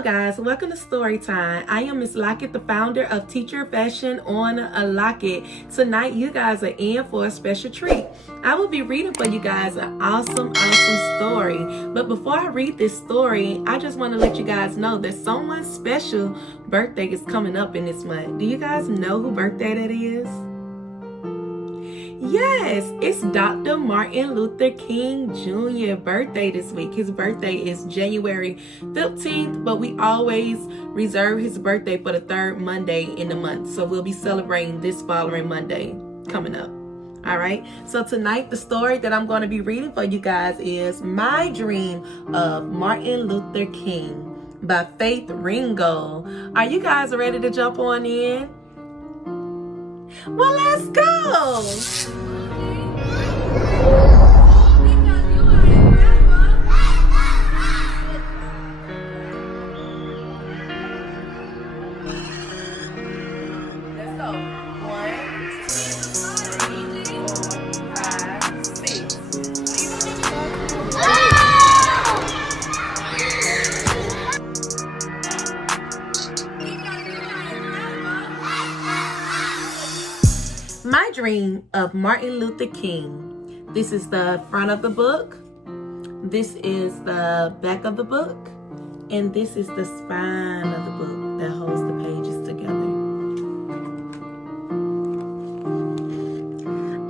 Hello guys, welcome to Storytime. I am Miss Lockett, the founder of Teacher Fashion on Lockett. Tonight you guys are in for a special treat. I will be reading for you guys an awesome story. But before I read this story, I just want to let you guys know that someone's special birthday is coming up in this month. Do you guys know who birthday that is? Yes, it's Dr. Martin Luther King Jr. birthday this week. His birthday is January 15th, but we always reserve his birthday for the third Monday in the month. So we'll be celebrating this following Monday coming up. All right, so tonight the story that I'm going to be reading for you guys is My Dream of Martin Luther King by Faith Ringgold. Are you guys ready to jump on in? Well, let's go. My Dream of Martin Luther King. This is the front of the book. This is the back of the book. And this is the spine of the book that holds the pages together.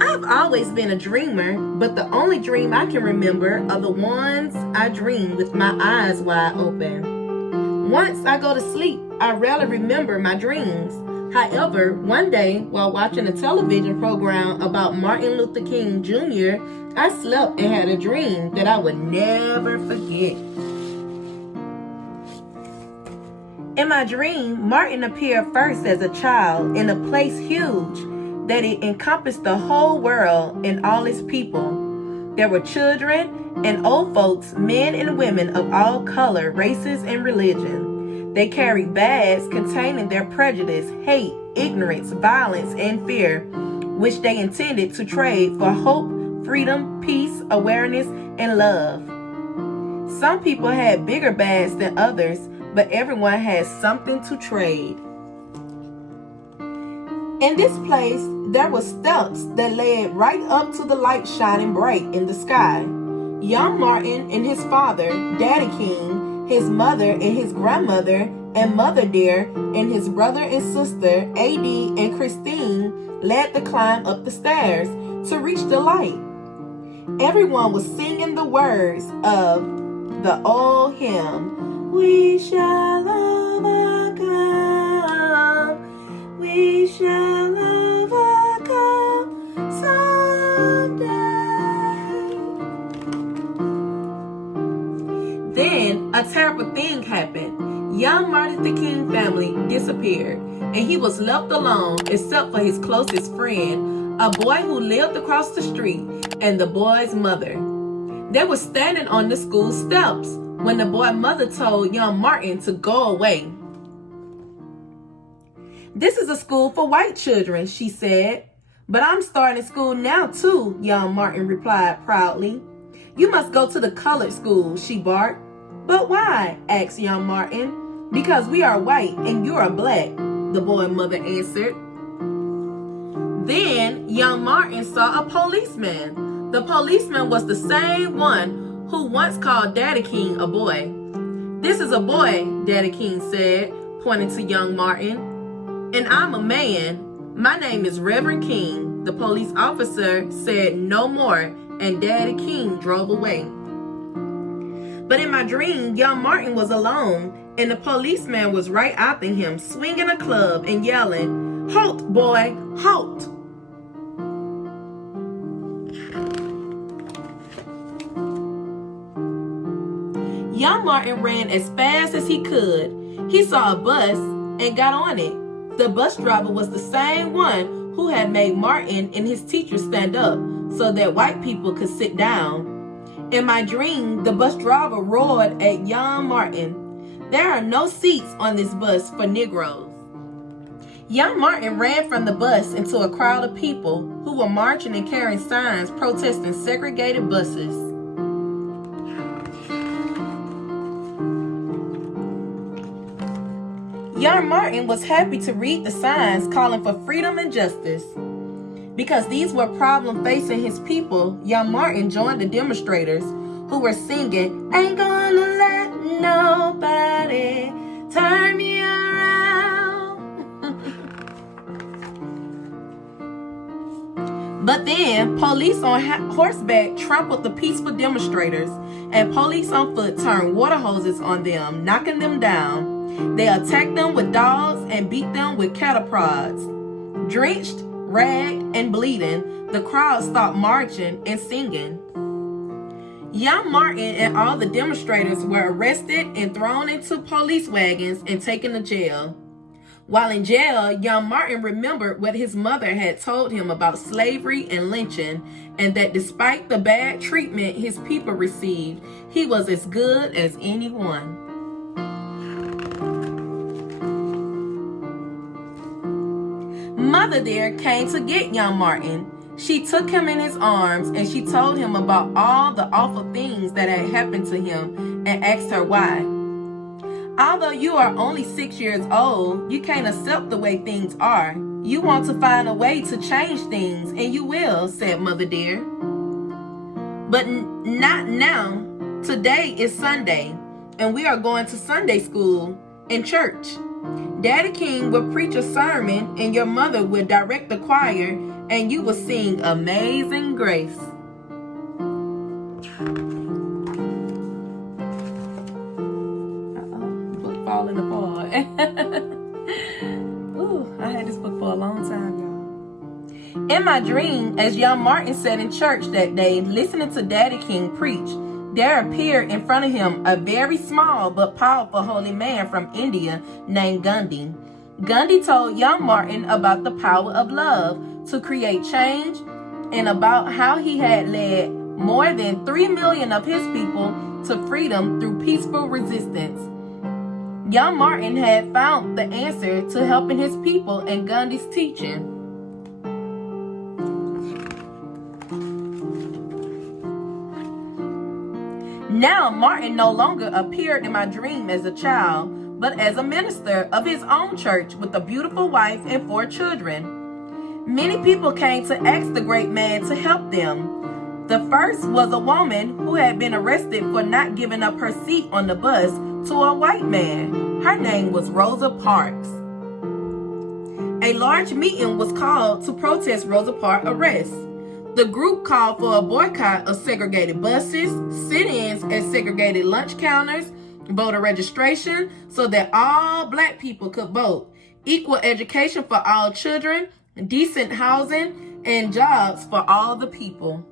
I've always been a dreamer, but the only dream I can remember are the ones I dream with my eyes wide open. Once I go to sleep, I rarely remember my dreams. However, one day, while watching a television program about Martin Luther King Jr., I slept and had a dream that I would never forget. In my dream, Martin appeared first as a child in a place huge that it encompassed the whole world and all its people. There were children and old folks, men and women of all color, races, and religion. They carried bags containing their prejudice, hate, ignorance, violence, and fear, which they intended to trade for hope, freedom, peace, awareness, and love. Some people had bigger bags than others, but everyone had something to trade. In this place, there were steps that led right up to the light shining bright in the sky. Young Martin and his father, Daddy King, his mother and his grandmother and Mother Dear, and his brother and sister, A.D. and Christine, led the climb up the stairs to reach the light. Everyone was singing the words of the old hymn, "We shall overcome, we shall overcome someday." Then a terrible thing happened. Young Martin Luther King family disappeared, and he was left alone except for his closest friend, a boy who lived across the street, and the boy's mother. They were standing on the school steps when the boy's mother told young Martin to go away. "This is a school for white children," she said. "But I'm starting school now too," young Martin replied proudly. "You must go to the colored school," she barked. "But why?" asked young Martin. "Because we are white and you are black," the boy's mother answered. Then young Martin saw a policeman. The policeman was the same one who once called Daddy King a boy. "This is a boy," Daddy King said, pointing to young Martin. "And I'm a man. My name is Reverend King." The police officer said no more, and Daddy King drove away. But in my dream, young Martin was alone, and the policeman was right after him, swinging a club and yelling, "Halt, boy, halt!" Young Martin ran as fast as he could. He saw a bus and got on it. The bus driver was the same one who had made Martin and his teacher stand up so that white people could sit down. In my dream, the bus driver roared at young Martin, "There are no seats on this bus for Negroes." Young Martin ran from the bus into a crowd of people who were marching and carrying signs protesting segregated buses. Young Martin was happy to read the signs calling for freedom and justice. Because these were problems facing his people, young Martin joined the demonstrators who were singing, "Ain't gonna let nobody turn me around." But then, police on horseback trampled the peaceful demonstrators, and police on foot turned water hoses on them, knocking them down. They attacked them with dogs and beat them with cattle prods. Drenched, ragged, and bleeding, the crowd stopped marching and singing. Young Martin and all the demonstrators were arrested and thrown into police wagons and taken to jail. While in jail, young Martin remembered what his mother had told him about slavery and lynching, and that despite the bad treatment his people received, he was as good as anyone. Mother dear came to get young Martin. She took him in his arms and she told him about all the awful things that had happened to him and asked her why. "Although you are only 6 years old, you can't accept the way things are. You want to find a way to change things, and you will," said Mother dear. "But not now. Today is Sunday, and we are going to Sunday school and church. Daddy King will preach a sermon, and your mother will direct the choir, and you will sing Amazing Grace." Book falling apart. Ooh, I had this book for a long time, y'all. In my dream, as young Martin sat in church that day, listening to Daddy King preach, there appeared in front of him a very small but powerful holy man from India named Gandhi. Gandhi told young Martin about the power of love to create change and about how he had led more than 3 million of his people to freedom through peaceful resistance. Young Martin had found the answer to helping his people in Gandhi's teaching. Now Martin no longer appeared in my dream as a child, but as a minister of his own church with a beautiful wife and 4 children. Many people came to ask the great man to help them. The first was a woman who had been arrested for not giving up her seat on the bus to a white man. Her name was Rosa Parks. A large meeting was called to protest Rosa Parks' arrest. The group called for a boycott of segregated buses, sit-ins at segregated lunch counters, voter registration so that all black people could vote, equal education for all children, decent housing, and jobs for all the people.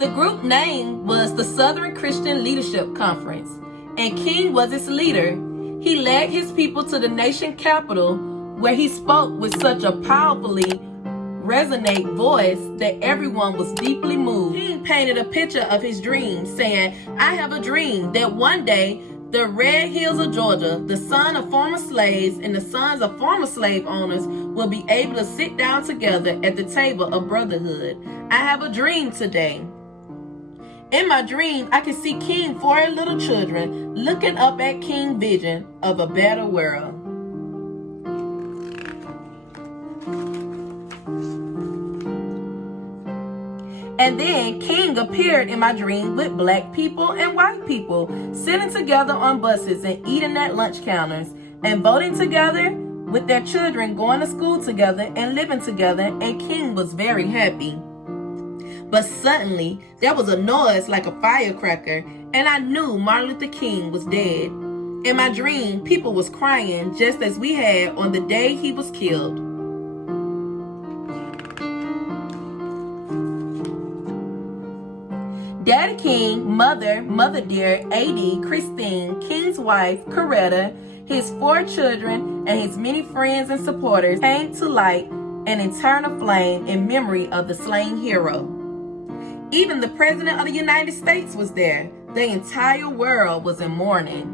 The group name was the Southern Christian Leadership Conference, and King was its leader. He led his people to the nation capital, where he spoke with such a powerfully resonant voice that everyone was deeply moved. King painted a picture of his dream, saying, "I have a dream that one day the red hills of Georgia, the son of former slaves and the sons of former slave owners will be able to sit down together at the table of brotherhood. I have a dream today." In my dream, I could see King 4 little children looking up at King's vision of a better world. And then King appeared in my dream with black people and white people sitting together on buses and eating at lunch counters and voting together with their children, going to school together and living together, and King was very happy. But suddenly there was a noise like a firecracker, and I knew Martin Luther King was dead. In my dream, people was crying just as we had on the day he was killed. Daddy King, Mother dear, A.D., Christine, King's wife, Coretta, his 4 children, and his many friends and supporters came to light an eternal flame in memory of the slain hero. Even the President of the United States was there. The entire world was in mourning.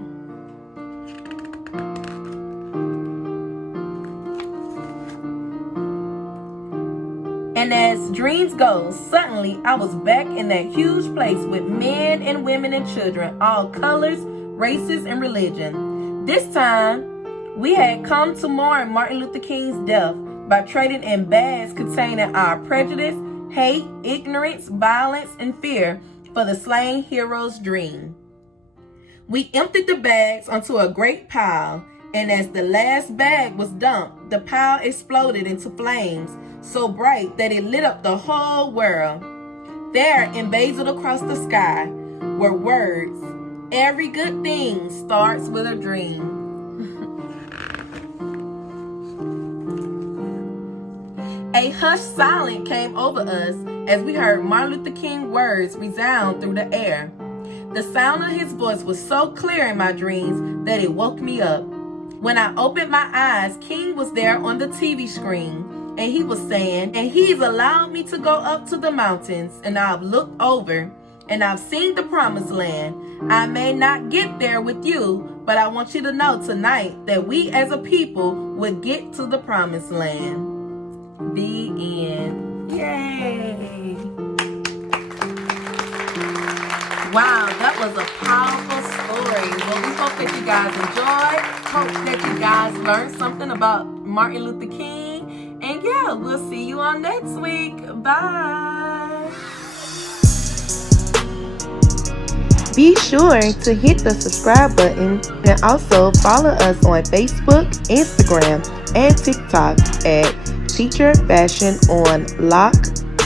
And as dreams go, suddenly I was back in that huge place with men and women and children, all colors, races, and religion. This time, we had come to mourn Martin Luther King's death by trading in bags containing our prejudice, hate, ignorance, violence, and fear for the slain hero's dream. We emptied the bags onto a great pile, and as the last bag was dumped, the pile exploded into flames so bright that it lit up the whole world. There, emblazoned across the sky, were words, "Every good thing starts with a dream." A hushed silence came over us as we heard Martin Luther King's words resound through the air. The sound of his voice was so clear in my dreams that it woke me up. When I opened my eyes, King was there on the TV screen, and he was saying, "And he's allowed me to go up to the mountains, and I've looked over, and I've seen the promised land. I may not get there with you, but I want you to know tonight that we as a people would get to the promised land." The end. Yay! Wow, that was a powerful story. Well, we hope that you guys enjoyed. Hope that you guys learned something about Martin Luther King. And yeah, we'll see you on next week. Bye. Be sure to hit the subscribe button and also follow us on Facebook, Instagram, and TikTok at Teacher Fashion on Lock_ETT.